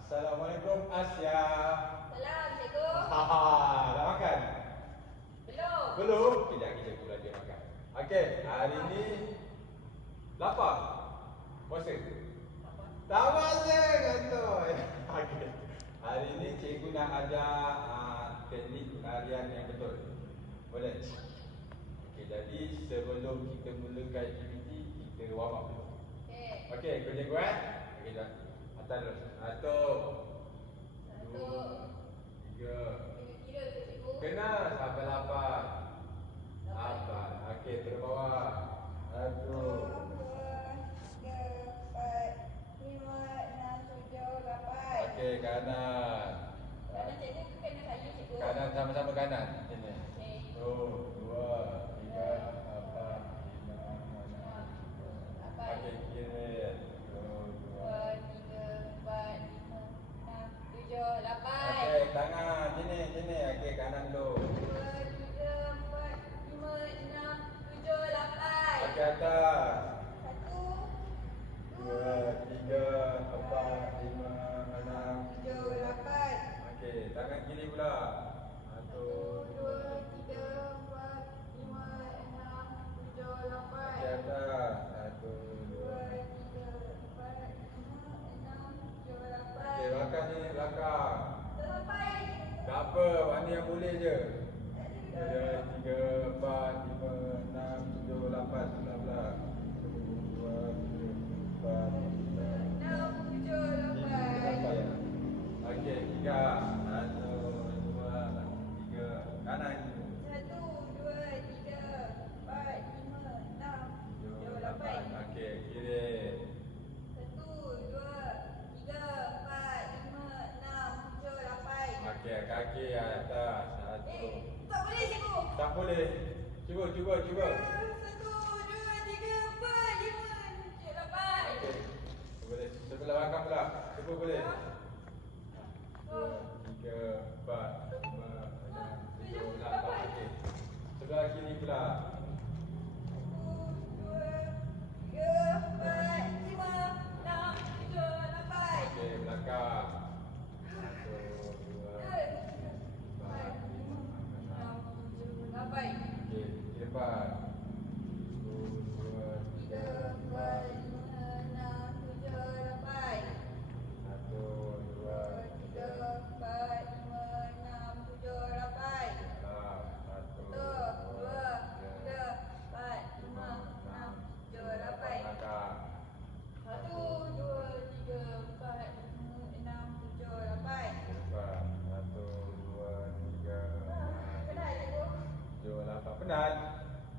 Assalamualaikum Asya. Salam, cikgu. Dah makan? Belum. Belum? Kejap cikgu lagi makan. Okey, hari ni lapar? Puasa? Tak puasa kantoi. Okey. Hari ni cikgu nak ajar teknik penarian yang betul. Boleh? Okey, jadi sebelum kita mulakan aktiviti, kita warm up dulu. Okey. Okey, ikut cikgu Okey, dah. Atas dulu. Satu. Dua. Tiga. Kira ke cikgu? Kena sampai lapan. Lapan. Okey, terus bawah. Satu. 2, 3, 4, 5, 6, 7, 8. Okey, kanan. Kanan cikgu ke kanan saya, cikgu? Kanan sama-sama kanan. Sini. Okey. Satu, dua, tiga, empat, lima, enam. Okey, kiri. Dua. 2, 3, 4, 5, 6, 7, 8. Okey, tangan. Sini. Okey, kanan dulu. 2, 3, 4, 5, 6, 7, 8. Okey, atas. 1, Dua, tiga, empat, lima, enam. 7, 8. Okey, tangan kiri pula. 1, 2, 3, 4, 5, 6, 7, 8. Okey, atas. Satu, 2, dua. 3, 4, 5, 6, 7, 8. Okey, belakang sini, belakang. Tak sampai. Tak apa, mana yang boleh je. Dua, tiga, empat, lima, enam, tujuh, lapan, 19. Dua, tiga, empat, lima, 6, 7, 8. okey, tiga. Satu, dua, tiga. Kanan. 1, 2, 3, 4, 5, 6, 7, 8. Okey, kiri. 1, 2, 3, 4, 5, 6, 7, 8. Okey, kaki atas. Satu. Tak boleh cikgu. Tak boleh. Cuba. 1, 2, 3, 4, 5, 7, 8. Okey. Boleh. Sebelah belakang pula. Cuba boleh. Dua, tiga, empat, lima, enam, tujuh, lapan. Okey. Sebelah kiri pula. 1, 2, 3, 4, 5, 6, 7, 8. Okey, belakang. Satu, dua, empat, lima, enam. 6, 7, 8. Okey, di depan. Satu, dua, 3, 4, 5, 6, 7, 8. Satu, dua, 3, 4, 5, 6, 7, 8. Satu, 1, 2, 3, 4, 5, 6, 7, 8. belakang. 1, 2, 3, 4, 5, 6, 7, 8. Di depan. Satu, dua, tiga, empat, Penat cikgu. tujuh, lapan. Penat.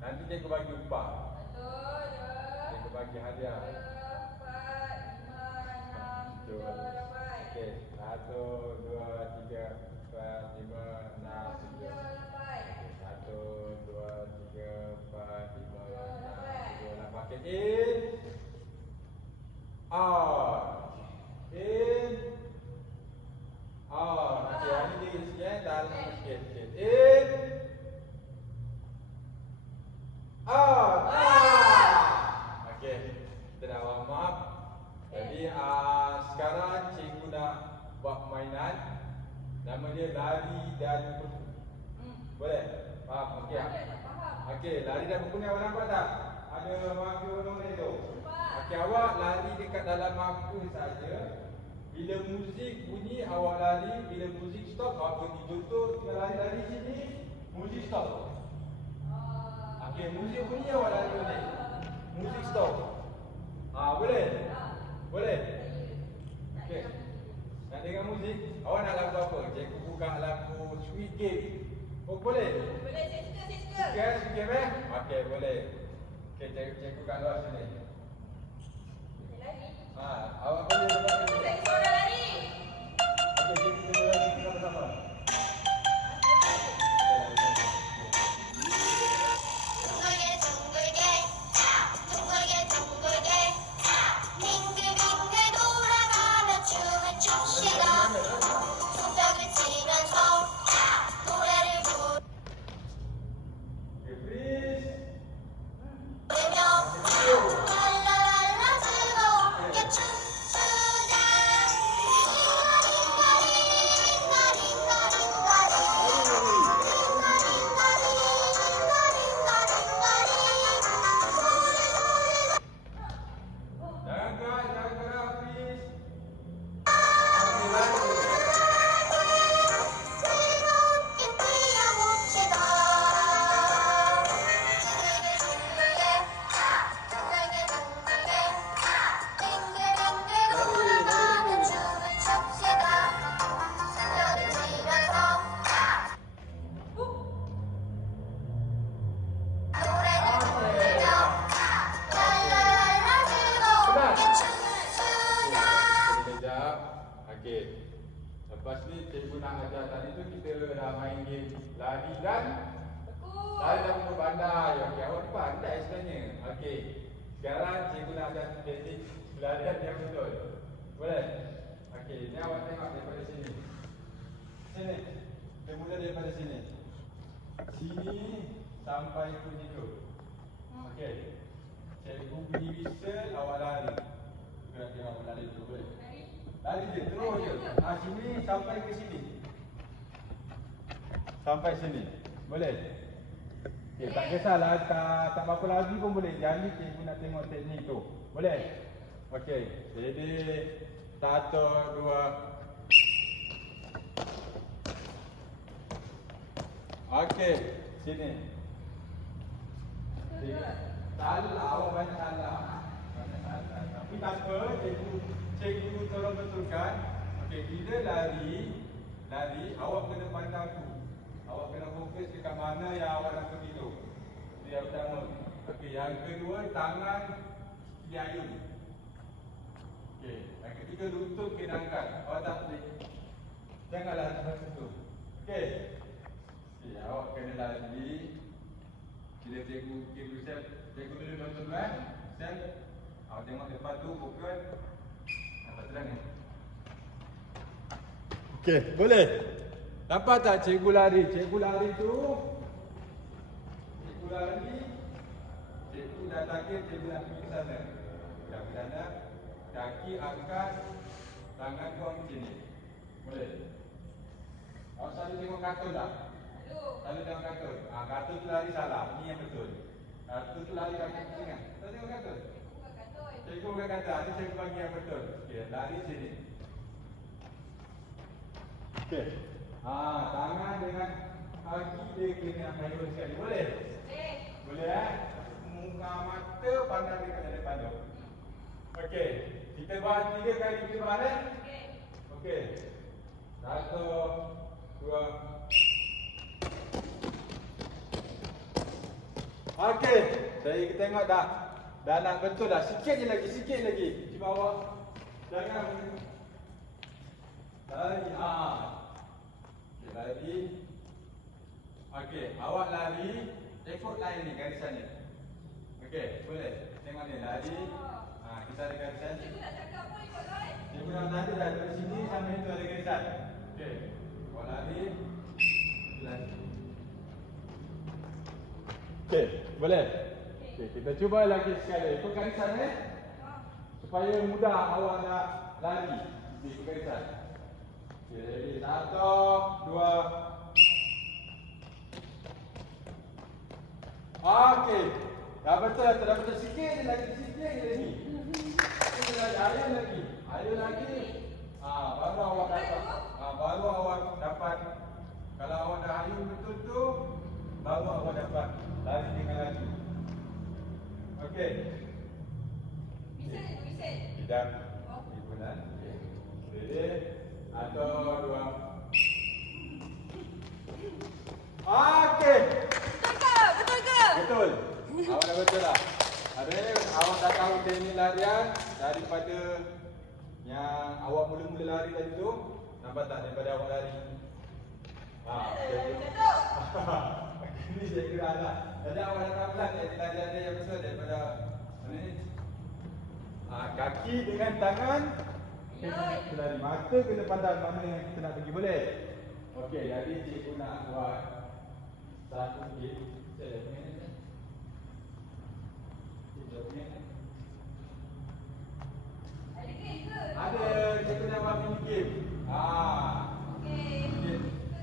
Nanti cikgu bagi upah. 1, 2, Cikgu bagi hadiah. 4, 5, 6, 7, 8. Okey. Satu, dua, tiga, empat, lima, enam, 7, tujuh. 8. Satu, dua, tiga, empat, lima, enam, tujuh, lapan. Okey. In. Out. In. Out. Okey. Yang ni diri sikit. Dalam sikit. In. Out. Okey. Kita dah warm up. Jadi sekarang cikgu nak buat permainan. Nama dia lari dan berkuda. Boleh? Faham? Okey. Tak faham. Okey, lari dan berkuda awak nampak tak? Ada marker warna tu. Nampak. Okey, awak lari dekat dalam marker saja. Bila muzik bunyi awak lari, bila muzik stop awak berhenti. Contoh tengah lari-lari sini, muzik stop. Okey, muzik bunyi awak lari balik. Muzik stop. Boleh? Boleh? Okey. Nak dengar muzik? Awak nak lagu apa? Cikgu buka lagu Squid Game. Oh, boleh? Boleh, saya suka. Okey, Squid Game Okey, boleh. Okey, cikgu kat luar sini. Saya lari. Awak boleh buat ni. Saya seorang lari. Okey, kita boleh lari bersama-sama. 둥글게 둥글게 빙글빙글 돌아가며 춤을 춥시다 손뼉을 치면서 노래를 Okey, freeze. 부르며 랄라랄라 즐거운 게 춤추 Okey. Lepas ni cikgu nak ajar tadi tu kita dah main game lari dan lari dan pukul bandar. Okey, awak pandai sebenarnya. Okey. Sekarang cikgu nak ajar teknik pelarian yang betul. Boleh? Okey, ni awak tengok daripada sini. Sini. Kita mula daripada sini. Sini sampai ke situ. Okey. Cikgu bunyi whistle, awak lari. Gerak dia awak lari dulu, boleh? Lari je, terus je. Sini sampai ke sini. Sampai sini. Boleh? Okey, tak kisahlah, tak apa-apa lagi pun boleh. Jadi cikgu nak tengok teknik tu. Boleh? Okey. Jadi 1, 2. Okey, sini. Salah, awak banyak salah. Tapi tak apa, cikgu tolong betulkan. Okey, bila lari, awak kena pandang tu. Awak kena fokus dekat mana yang awak nak pergi tu. Itu yang pertama. Okey, yang kedua, tangan di ayun. Okey, yang ketiga, lutut kena angkat. Awak tak boleh. Janganlah macam tu. Okey. Okey, awak kena lari. Bila cikgu set, cikgu dulu nonton dulu set. Awak tengok depan tu, fokus. Nampak terang ni? Okey, boleh. Nampak tak cikgu lari? Cikgu lari tu. Cikgu lari. Cikgu dah takir, cikgu nak pergi ke sana. Dah ke sana. Kaki angkat. Tangan buang ke sini. Boleh. Awak selalu tengok kartun tak? Selalu tengok kartun. Kartun tu lari salah. Ini yang betul. Kartun tu lari kaki ke sini. Selalu tengok kartun. Cikgu bukan kata, nanti cikgu bagi yang betul. Okey, lari sini. Okey. Tangan dengan kaki dia kena hayun sekali. Boleh? Boleh muka mata pandang dekat depan tu. Okey. Kita buat 3 kali kita bareng. Okey. 1, 2. Okey. Saya tengok dah. Dah nak betul dah. Sikit je lagi, sikit lagi. Cuba awak jangan lari. Okey, lari. Okey, awak lari ikut line ni, garisan ni. Okey, boleh. Tengok ni, lari. Kita ada garisan. Cikgu nak cakap pun ikut line. Cikgu nak tanda dah dari sini sampai itu ada garisan. Okey. Awak lari. Lari. Okey, boleh? Okey, kita cuba lagi sekali. Ikut garisan supaya mudah awak nak lari. Ikut garisan. Okey, 1, 2. Okey. Dah betul, dah betul. Sikit je lagi, sikit je lagi. Sikit lagi, ayun lagi. Ayun lagi. Baru awak dapat. Baru awak dapat. Kalau awak dah ayun betul tu, baru awak dapat lari dengan laju. Okey. Bisa. Tidak. Ikutan. Okey. Ready? 1, 2. Okey. Betul ke? Betul. Awak dah betul lah. Awak dah tahu teknik larian daripada yang awak mula-mula lari tadi tu. Nampak tak daripada awak lari? Betul. Ini saya kira lah. Jadi awak dah tahu lah teknik larian dia yang betul daripada mana ni? Kaki dengan tangan kita lari. Mata kena pandang mana yang kita nak pergi. Boleh? Okey, jadi cikgu nak buat satu game. Ada game ke? Ada, cikgu nak buat mini game. Okey.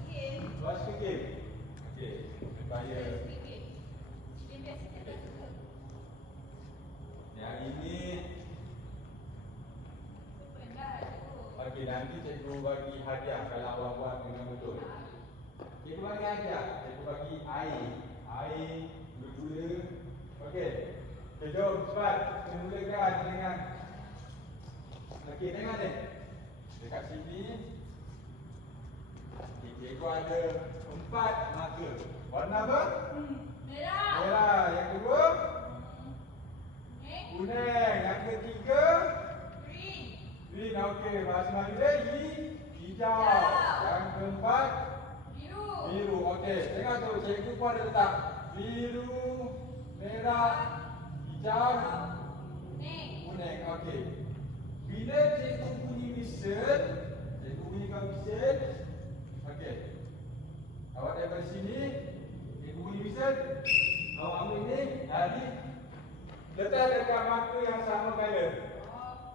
Game. Buat sikit game. Okey, supaya Game biasa kita suka. yang ini. Pernah cikgu. Okey, nanti cikgu bagi hadiah kalau awak buat dengan betul. Cikgu bagi hadiah. Cikgu bagi air. Air, gula-gula. Okey. Okay, jom cepat. Kita mulakan dengan. Okey, tengok ni. Dekat sini. Okay, cikgu ada 4 marker. Warna apa? Merah. Merah. Yang kedua? Kuning. Yang ketiga? Green. Green, okey. Bahasa Melayu dia hijau. Yang keempat biru. Okey. Tengok tu, cikgu pun ada letak biru, merah, hijau, kuning. Okey. Bila cikgu bunyi whistle, cikgu bunyikan whistle. Okey. Awak daripada sini, cikgu bunyi whistle. Awak ambil ni, lari. Letak dekat marker yang sama colour.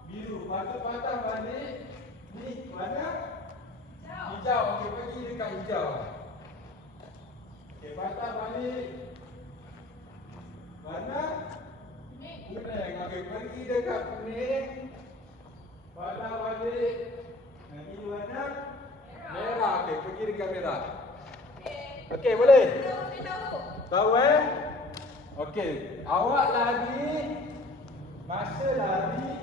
Biru. Lepas tu patah balik. Ni mana? Hijau. Okey, pergi dekat hijau. Okey, patah balik. Mana? Kuning. Okey, pergi dekat kuning. Patah balik. Lagi mana? Merah. Okey, pergi dekat merah. Okey, boleh? Tahu Okey, awak lari. Masa lari,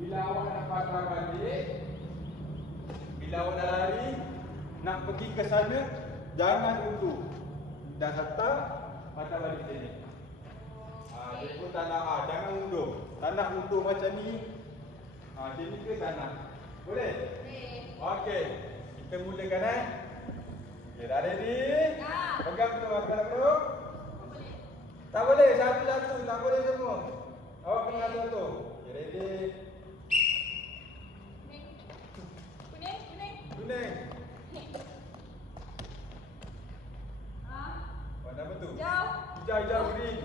bila awak nak patah balik, bila awak dah lari, nak pergi ke sana, jangan undur. Dah datang, patah balik sini. Cikgu tak nak, jangan undur. Tak nak undur macam ni. Sini ke tak nak? Boleh? Okey, kita mulakan Okey, dah ready? Pegang tu, pegang tu. Tak boleh, satu-satu. Tak boleh semua. Awak kena satu-satu. Okey, ready? Kuning. Warna apa tu? Hijau, green.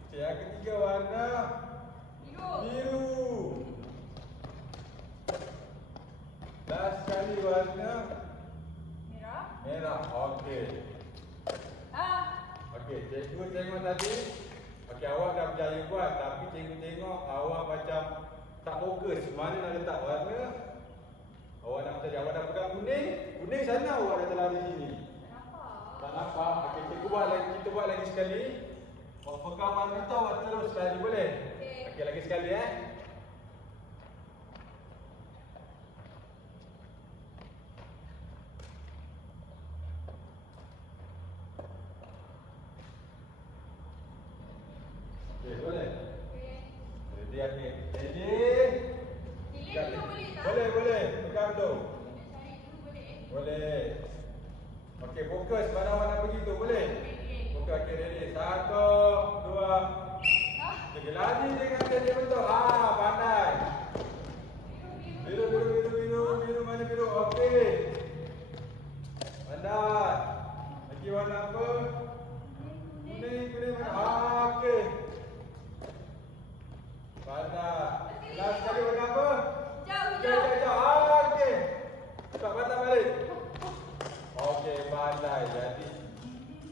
Okey, yang ketiga warna biru. Last sekali warna merah. Okey. Okey, cikgu tengok tadi. Okey, awak dah berjaya buat, tapi cikgu tengok awak macam tak fokus. Mana nak letak warna? Awak nak cari, awak dah pegang kuning. Kuning sana, awak dah terlari sini. Tak nampak. Okey, cikgu buat lagi, kita buat lagi sekali. Awak pegang warna tu, awak terus lari, boleh? Okey, lagi sekali Okey, boleh? Ready, okey. Ready? Boleh. Pegang tu. Boleh. Okey, fokus mana awak nak pergi tu, boleh? Fokus, okey, ready. 1, 2. Okey, lari dengan steady betul. Pandai. Biru, mana biru? Okey. Pandai. Lagi warna apa? Kuning mana? Okey. Pandai. Last kali warna apa? Hijau. Okey. Tak patah balik. Okey, pandai. Jadi,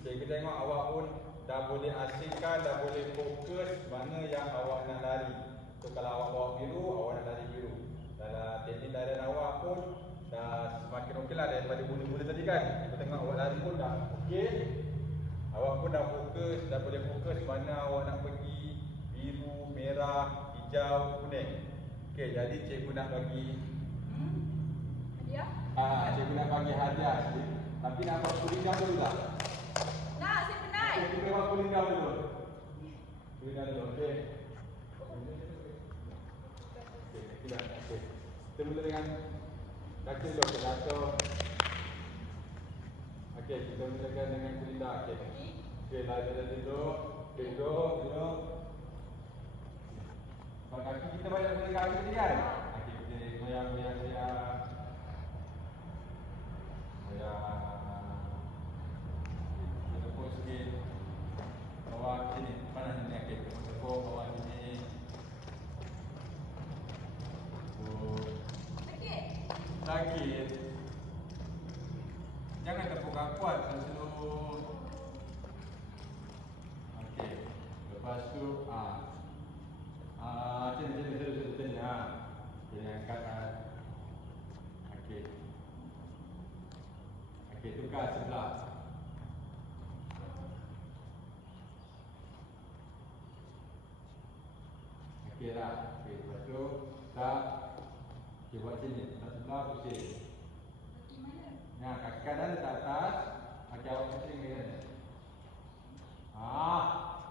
cikgu tengok awak pun dah boleh asingkan, dah boleh fokus mana yang awak nak lari. So, kalau awak bawa biru, awak nak lari biru. Dalam teknik larian awak pun dah semakin okey lah daripada mula-mula tadi kan. Kita tengok awak lari pun dah okey. Awak pun dah fokus, dah boleh fokus mana awak nak pergi. Biru, merah, hijau, kuning. Okey, jadi cikgu nak bagi cikgu nak bagi hadiah sikit. Tapi nak buat kulingau dulu tak? Saya penat. Okey, kita buat kulingau dulu. Okey. Okey. Kita mula dengan kaki dulu. Okey, jatuh. Okey, kita mulakan dengan kulingau. Okey, lari dulu. Okey, duduk. Kaki kita banyak guna kaki tadi kan? Okey, kita goyang. Kita tepuk sikit. Bawah sini. Mana sini? Okey, tepuk bawah sini. Sakit. Jangan tepuk kuat. Slow. Okey. Lepas tu macam ni terus ni. Okey, angkat. Okey, tukar sebelah. Okey dah. Okey, lepas tu tak. Okey, buat sini. Sebelah pusing. Kaki kanan letak atas. Okey, awak pusing ke kanan.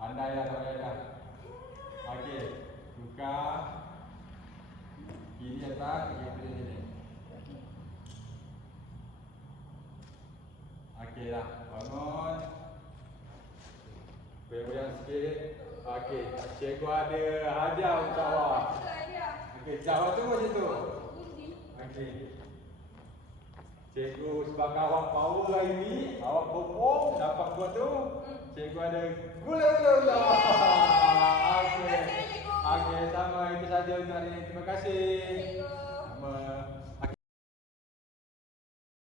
Pandai dah, tak payah dah. Okey, Tukar. Kiri atas, kiri pilih sini. Okey dah, bangun. Goyang-goyang sikit. Okey, cikgu ada hadiah untuk awak. Okey, jawab tu macam tu. Okey. Cikgu sebagai awak power hari ni, awak perform dapat buat tu. Cikgu ada gula-gula. Okey. Okey, sama itu saja untuk hari ini. Terima kasih. Sama. Okey.